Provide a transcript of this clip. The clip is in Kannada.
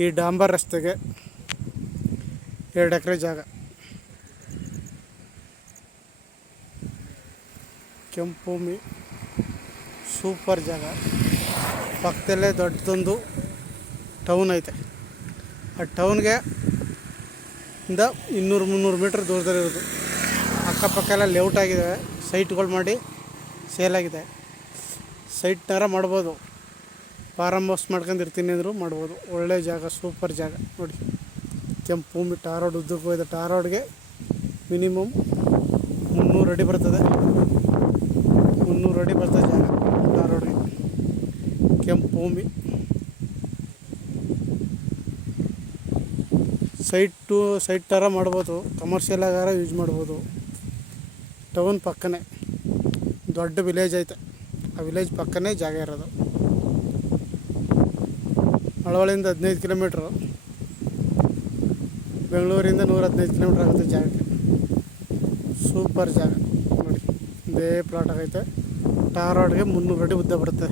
ಈ ಡಾಂಬರ್ ರಸ್ತೆಗೆ ಎರಡು ಎಕರೆ ಜಾಗ. ಕೆಂಪು ಭೂಮಿ ಸೂಪರ್ ಜಾಗ. ಪಕ್ಕದಲ್ಲೇ ದೊಡ್ಡದೊಂದು ಟೌನ್ ಐತೆ. ಆ ಟೌನ್ಗೆ ಇಂದ ಇನ್ನೂರು ಮುನ್ನೂರು ಮೀಟ್ರ್ ದೂರದಲ್ಲಿರೋದು ಅಕ್ಕಪಕ್ಕ ಎಲ್ಲ ಲೇಔಟ್ ಆಗಿದೆ ಸೈಟ್ಗಳು ಮಾಡಿ ಸೇಲ್ ಆಗಿದೆ. ಸೈಟ್ನಾರ ಮಾಡ್ಬೋದು. ಫಾರಮ್ ಹೌಸ್ ಮಾಡ್ಕೊಂಡಿರ್ತೀನಿ ಅಂದರೂ ಮಾಡ್ಬೋದು. ಒಳ್ಳೆ ಜಾಗ ಸೂಪರ್ ಜಾಗ. ನೋಡಿ, ಕೆಂಪು ಭೂಮಿ ಟಾರ್ ರೋಡ್ ಉದ್ದಕ್ಕೆ ಹೋಯ್ತು ಟಾರ್ ರೋಡ್ಗೆ ಮಿನಿಮಮ್ ಮುನ್ನೂರು ಅಡಿ ಬರ್ತದೆ. ಮುನ್ನೂರು ಅಡಿ ಬರ್ತದೆ ಜಾಗ ಟಾರ್ ರೋಡ್ಗೆ ಕೆಂಪು ಭೂಮಿ. ಸೈಟು ಸೈಟ್ ಥರ ಮಾಡ್ಬೋದು. ಕಮರ್ಷಿಯಲ್ ಆಗಾರ ಯೂಸ್ ಮಾಡ್ಬೋದು. ಟೌನ್ ಪಕ್ಕನೇ. ದೊಡ್ಡ ವಿಲೇಜ್ ಐತೆ. ಆ ವಿಲೇಜ್ ಪಕ್ಕನೇ ಜಾಗ ಇರೋದು. ಮಳವಳ್ಳಿಯಿಂದ ಹದಿನೈದು ಕಿಲೋಮೀಟ್ರು. ಬೆಂಗಳೂರಿಂದ ನೂರ ಹದಿನೈದು ಕಿಲೋಮೀಟ್ರ್ ಆಗುತ್ತೆ ಜಾಗಕ್ಕೆ. ಸೂಪರ್ ಜಾಗ. ನೋಡಿ, ಇದೇ ಪ್ಲಾಟ್ ಆಗೈತೆ. ಟಾರ್ ರೋಡ್ಗೆ ಮುನ್ನೂರು ಅಡಿ ಉದ್ದ ಬರುತ್ತೆ.